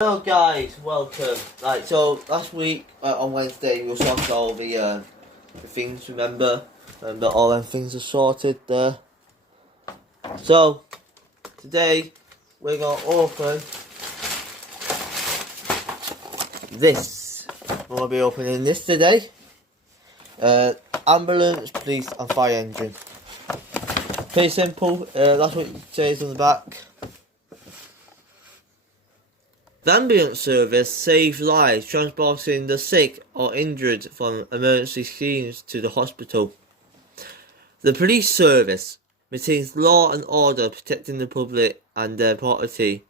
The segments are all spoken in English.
Hello guys, welcome. Right, so last week on Wednesday we sorted all the things, remember all them things are sorted there. So today we're going to open this. We're going to be opening this today. Ambulance, police and fire engine. Pretty simple, that's what it says on the back. The ambulance service saves lives, transporting the sick or injured from emergency scenes to the hospital. The police service maintains law and order, protecting the public and their property.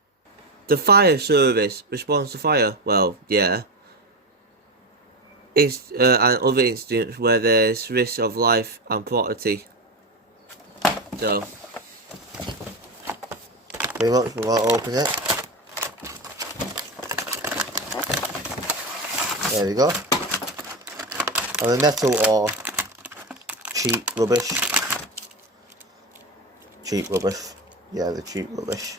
The fire service responds to fire, and other incidents where there's risk of life and property. So, pretty much we're going to open it. There we go. And the metal or cheap rubbish. Cheap rubbish. Yeah, the cheap rubbish.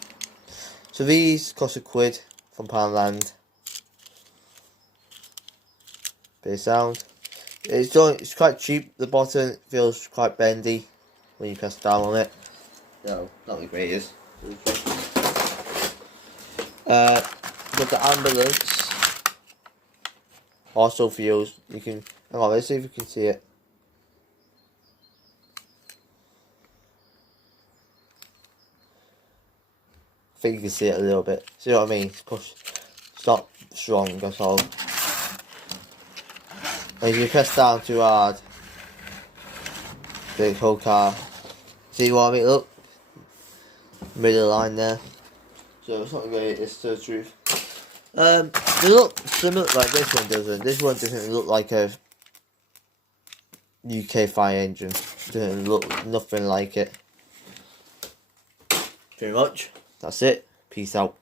So these cost £1 from Poundland. Bit of sound. It's quite cheap. The bottom feels quite bendy when you press down on it. No, not the greatest. But the ambulance also feels, you can, hang on, let's see if you can see it. I think you can see it a little bit. See what I mean? It's not strong, that's all. And if you press down too hard, the whole car, see what I mean? Look, middle line there. So it's not great, it's the truth. They look similar, like this one doesn't. This one doesn't look like a UK fire engine. Doesn't look nothing like it. Pretty much. That's it. Peace out.